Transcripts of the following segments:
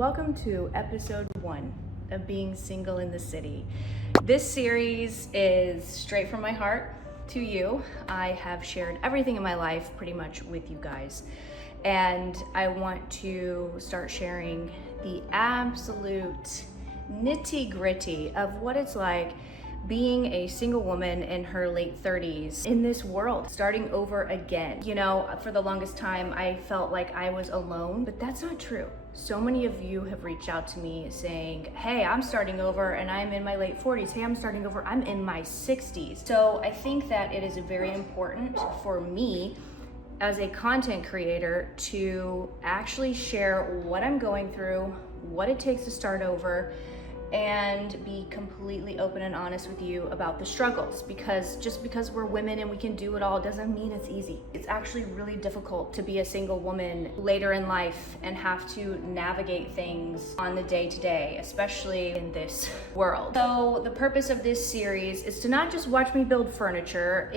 Welcome to episode 1 of Being Single in the City. This series is straight from my heart to you. I have shared everything in my life pretty much with you guys. And I want to start sharing the absolute nitty-gritty of what it's like being a single woman in her late 30s in this world, starting over again. You know, for the longest time, I felt like I was alone, but that's not true. So many of you have reached out to me saying, hey, I'm starting over and I'm in my late 40s. Hey, I'm starting over, I'm in my 60s. So I think that it is very important for me as a content creator to actually share what I'm going through, what it takes to start over, and be completely open and honest with you about the struggles, because just because we're women and we can do it all doesn't mean it's easy. It's actually really difficult to be a single woman later in life and have to navigate things on the day-to-day, especially in this world. So the purpose of this series is to not just watch me build furniture.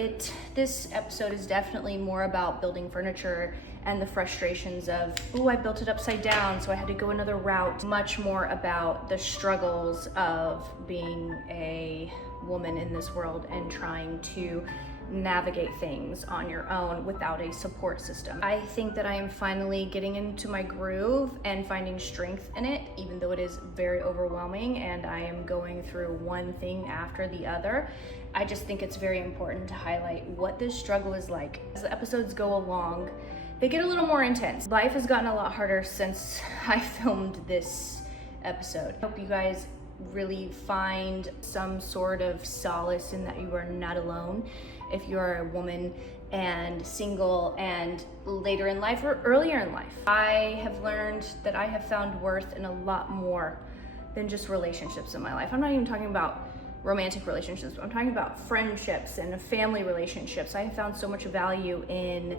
This episode is definitely more about building furniture and the frustrations of, ooh, I built it upside down, so I had to go another route. Much more about the struggles of being a woman in this world and trying to navigate things on your own without a support system. I think that I am finally getting into my groove and finding strength in it, even though it is very overwhelming and I am going through one thing after the other. I just think it's very important to highlight what this struggle is like. As the episodes go along, they get a little more intense. Life has gotten a lot harder since I filmed this episode. I hope you guys really find some sort of solace in that you are not alone if you're a woman and single and later in life or earlier in life. I have learned that I have found worth in a lot more than just relationships in my life. I'm not even talking about romantic relationships. I'm talking about friendships and family relationships. I have found so much value in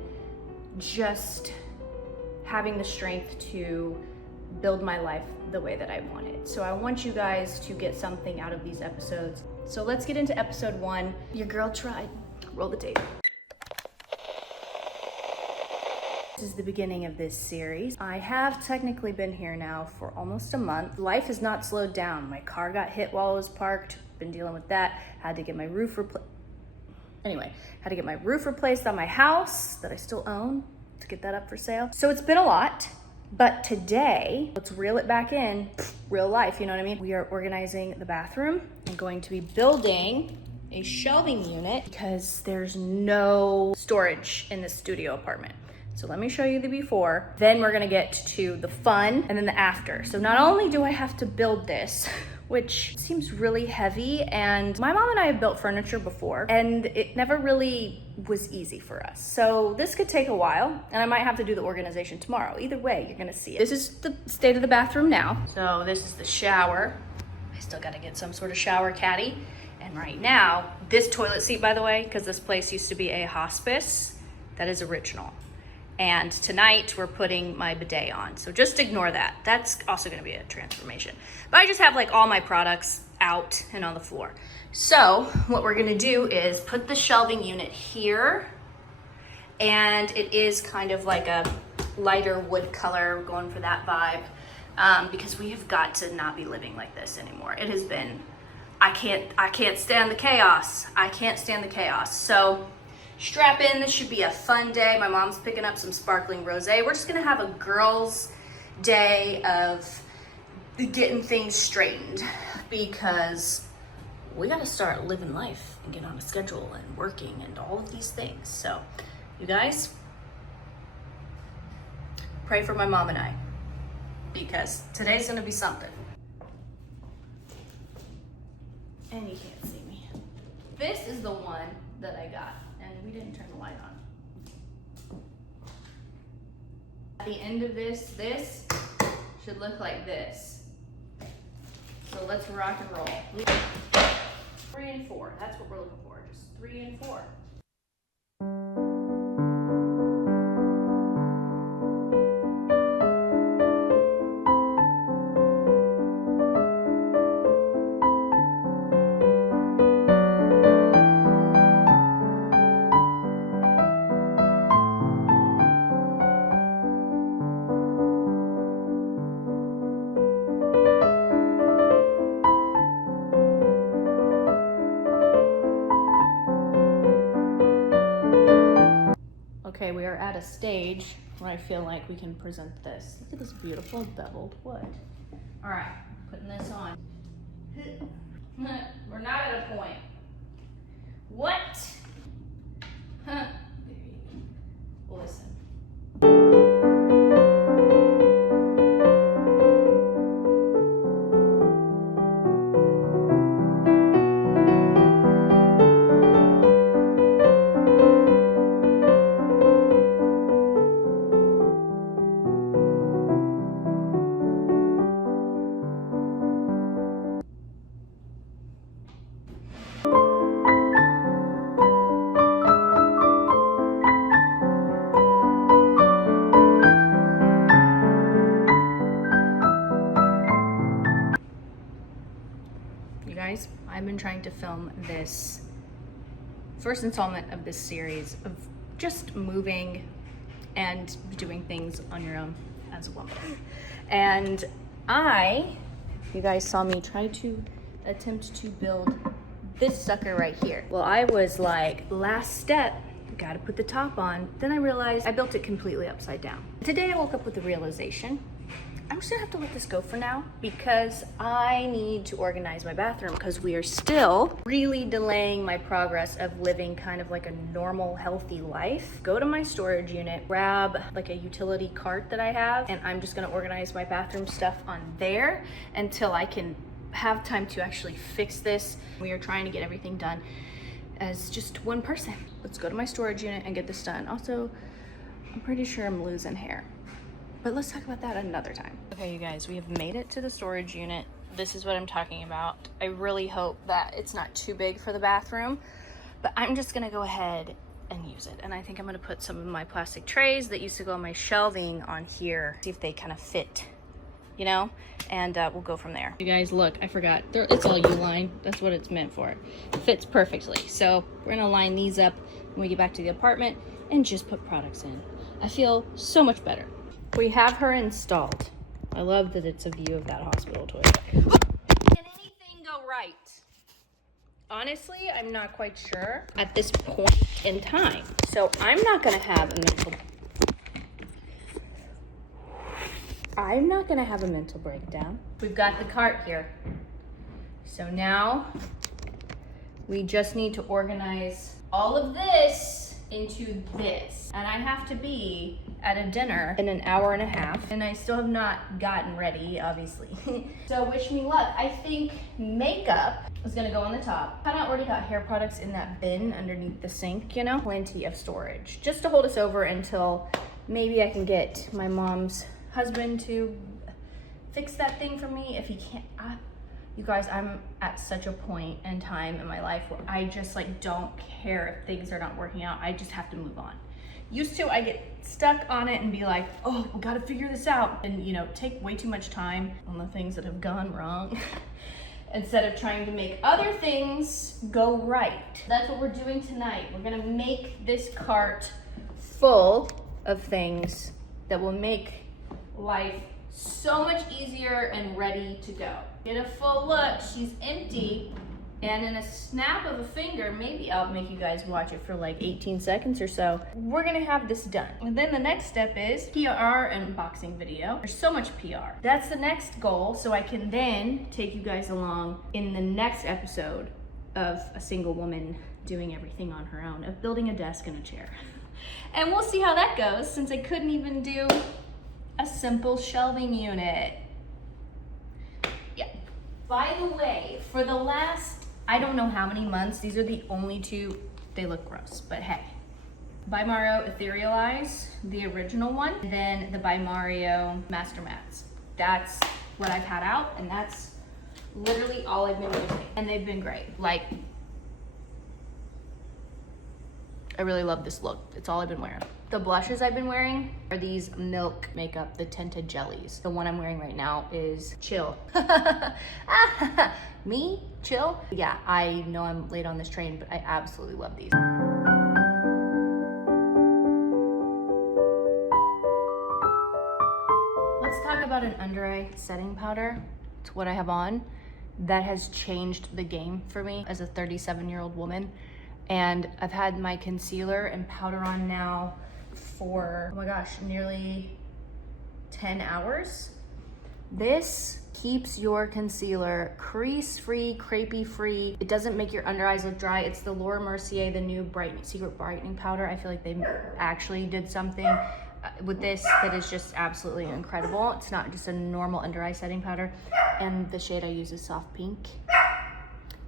just having the strength to build my life the way that I want it. So I want you guys to get something out of these episodes. So let's get into episode 1. Your girl tried. Roll the tape. This is the beginning of this series. I have technically been here now for almost a month. Life has not slowed down. My car got hit while I was parked. Been dealing with that. Had to get my roof replaced. Anyway, had to get my roof replaced on my house that I still own to get that up for sale. So it's been a lot, but today, let's reel it back in, real life, you know what I mean? We are organizing the bathroom and going to be building a shelving unit because there's no storage in this studio apartment. So let me show you the before, then we're gonna get to the fun and then the after. So not only do I have to build this, which seems really heavy, and my mom and I have built furniture before and it never really was easy for us. So this could take a while and I might have to do the organization tomorrow. Either way, you're gonna see it. This is the state of the bathroom now. So this is the shower. I still gotta get some sort of shower caddy. And right now, this toilet seat, by the way, because this place used to be a hospice, that is original. And tonight we're putting my bidet on. So just ignore that. That's also gonna be a transformation. But I just have like all my products out and on the floor. So what we're gonna do is put the shelving unit here. And it is kind of like a lighter wood color. We're going for that vibe. Because we have got to not be living like this anymore. It has been, I can't stand the chaos. I can't stand the chaos. So strap in, this should be a fun day. My mom's picking up some sparkling rosé. We're just gonna have a girls' day of getting things straightened because we gotta start living life and get on a schedule and working and all of these things. So you guys, pray for my mom and I because today's gonna be something. And you can't see me. This is the one that I got. We didn't turn the light on. At the end of this should look like this. So let's rock and roll. 3 and 4, that's what we're looking for, just 3 and 4. a stage where I feel like we can present this. Look at this beautiful beveled wood. All right, putting this on. We're not at a point. What? Listen. You guys, I've been trying to film this first installment of this series of just moving and doing things on your own as a woman. And you guys saw me try to attempt to build this sucker right here. Well, I was like, last step, gotta put the top on. Then I realized I built it completely upside down. Today I woke up with the realization, I'm just gonna have to let this go for now because I need to organize my bathroom because we are still really delaying my progress of living kind of like a normal, healthy life. Go to my storage unit, grab like a utility cart that I have, and I'm just gonna organize my bathroom stuff on there until I can have time to actually fix this. We are trying to get everything done as just one person. Let's go to my storage unit and get this done. Also, I'm pretty sure I'm losing hair. But let's talk about that another time. Okay, you guys, we have made it to the storage unit. This is what I'm talking about. I really hope that it's not too big for the bathroom, but I'm just gonna go ahead and use it. And I think I'm gonna put some of my plastic trays that used to go on my shelving on here, see if they kind of fit, you know? And we'll go from there. You guys, look, I forgot. It's all U-line. That's what it's meant for. It fits perfectly. So we're gonna line these up when we get back to the apartment and just put products in. I feel so much better. We have her installed. I love that it's a view of that hospital toilet. Can anything go right? Honestly, I'm not quite sure at this point in time. So I'm not gonna have a mental breakdown. We've got the cart here. So now we just need to organize all of this into this. And I have to be at a dinner in an hour and a half, and I still have not gotten ready, obviously. So wish me luck. I think makeup is gonna go on the top. Kinda already got hair products in that bin underneath the sink, you know? Plenty of storage, just to hold us over until maybe I can get my mom's husband to fix that thing for me. If he can't, you guys, I'm at such a point in time in my life where I just like don't care if things are not working out. I just have to move on. Used to, I get stuck on it and be like, oh, we gotta figure this out. And you know, take way too much time on the things that have gone wrong instead of trying to make other things go right. That's what we're doing tonight. We're gonna make this cart full of things that will make life so much easier and ready to go. Get a full look, she's empty, and in a snap of a finger, maybe I'll make you guys watch it for like 18 seconds or so, we're gonna have this done. And then the next step is PR and unboxing video. There's so much PR. That's the next goal, so I can then take you guys along in the next episode of a single woman doing everything on her own, of building a desk and a chair. And we'll see how that goes, since I couldn't even do a simple shelving unit. Yeah. By the way, for the last, I don't know how many months, these are the only two, they look gross, but hey. By Mario Etherealize, the original one, and then the By Mario Master Mats. That's what I've had out, and that's literally all I've been using. And they've been great. Like, I really love this look. It's all I've been wearing. The blushes I've been wearing are these Milk Makeup, the tinted jellies. The one I'm wearing right now is Chill. Me? Chill? Yeah, I know I'm late on this train, but I absolutely love these. Let's talk about an under eye setting powder. It's what I have on. That has changed the game for me as a 37-year-old woman. And I've had my concealer and powder on now for, oh my gosh, nearly 10 hours. This keeps your concealer crease-free, crepey-free. It doesn't make your under eyes look dry. It's the Laura Mercier, the new secret brightening powder. I feel like they actually did something with this that is just absolutely incredible. It's not just a normal under eye setting powder. And the shade I use is soft pink.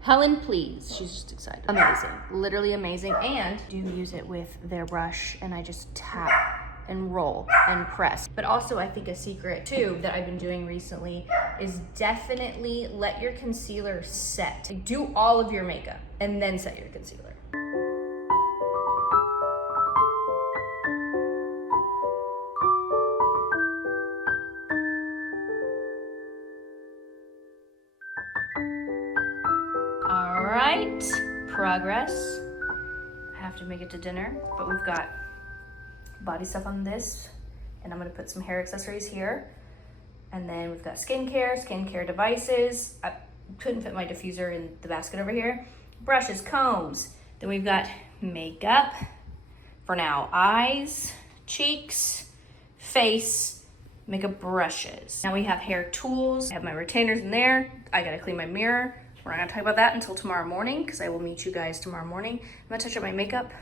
Helen, please. She's just excited. Amazing, literally amazing. And do use it with their brush, and I just tap and roll and press. But also, I think a secret too that I've been doing recently is definitely let your concealer set. Like, do all of your makeup and then set your concealer. All right, progress. I have to make it to dinner, but we've got body stuff on this, and I'm gonna put some hair accessories here. And then we've got skincare devices. I couldn't fit my diffuser in the basket over here. Brushes, combs. Then we've got makeup. For now, eyes, cheeks, face, makeup brushes. Now we have hair tools. I have my retainers in there. I gotta clean my mirror. We're not gonna talk about that until tomorrow morning because I will meet you guys tomorrow morning. I'm gonna touch up my makeup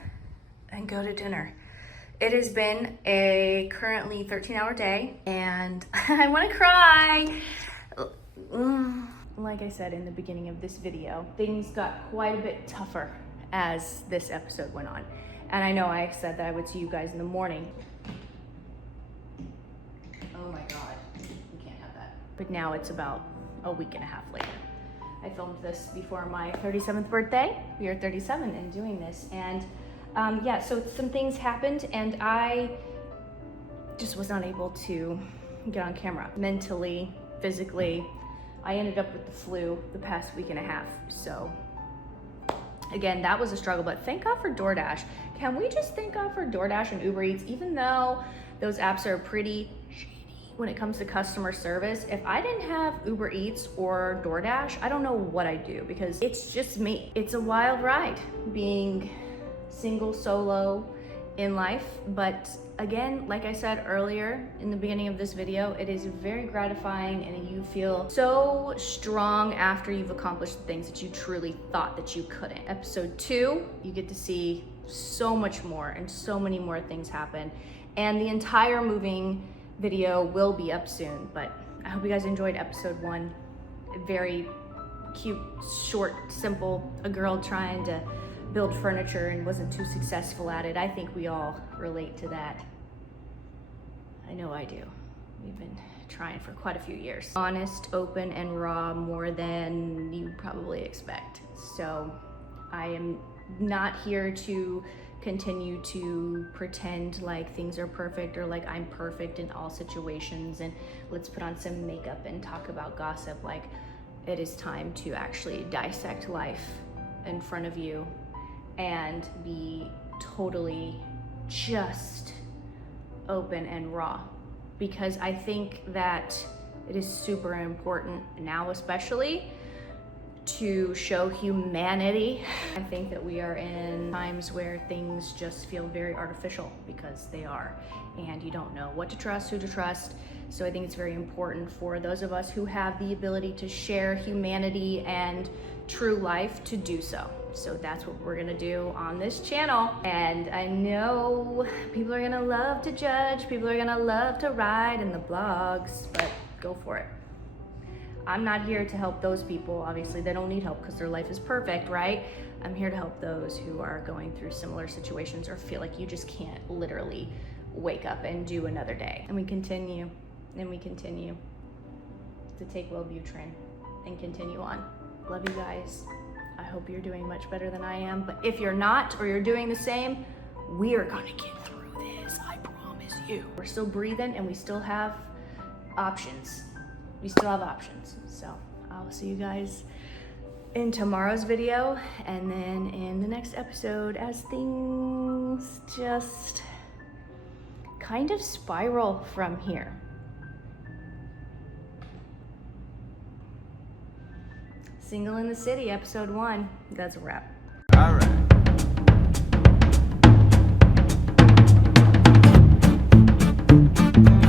and go to dinner. It has been a currently 13-hour day, and I want to cry. Like I said in the beginning of this video, things got quite a bit tougher as this episode went on. And I know I said that I would see you guys in the morning. Oh my God, we can't have that. But now it's about a week and a half later. I filmed this before my 37th birthday. We are 37 and doing this, and yeah, so some things happened and I just was not able to get on camera. Mentally, physically, I ended up with the flu the past week and a half. So again, that was a struggle, but thank God for DoorDash. Can we just thank God for DoorDash and Uber Eats, even though those apps are pretty shady when it comes to customer service? If I didn't have Uber Eats or DoorDash, I don't know what I'd do because it's just me. It's a wild ride being single, solo in life. But again, like I said earlier in the beginning of this video, it is very gratifying and you feel so strong after you've accomplished the things that you truly thought that you couldn't. Episode 2, you get to see so much more and so many more things happen. And the entire moving video will be up soon, but I hope you guys enjoyed episode 1. Very cute, short, simple, a girl trying to build furniture and wasn't too successful at it. I think we all relate to that. I know I do. We've been trying for quite a few years. Honest, open, and raw more than you probably expect. So I am not here to continue to pretend like things are perfect or like I'm perfect in all situations and let's put on some makeup and talk about gossip. Like, it is time to actually dissect life in front of you and be totally just open and raw, because I think that it is super important now, especially to show humanity. I think that we are in times where things just feel very artificial because they are, and you don't know what to trust, who to trust. So I think it's very important for those of us who have the ability to share humanity and true life to do so. So that's what we're gonna do on this channel. And I know people are gonna love to judge, people are gonna love to write in the blogs, but go for it. I'm not here to help those people. Obviously, they don't need help because their life is perfect, right? I'm here to help those who are going through similar situations or feel like you just can't literally wake up and do another day. And we continue to take Wellbutrin and continue on. Love you guys. I hope you're doing much better than I am, but if you're not, or you're doing the same, we are gonna get through this, I promise you. We're still breathing and we still have options. So I'll see you guys in tomorrow's video and then in the next episode as things just kind of spiral from here. Single in the City, episode 1. That's a wrap. All right. you.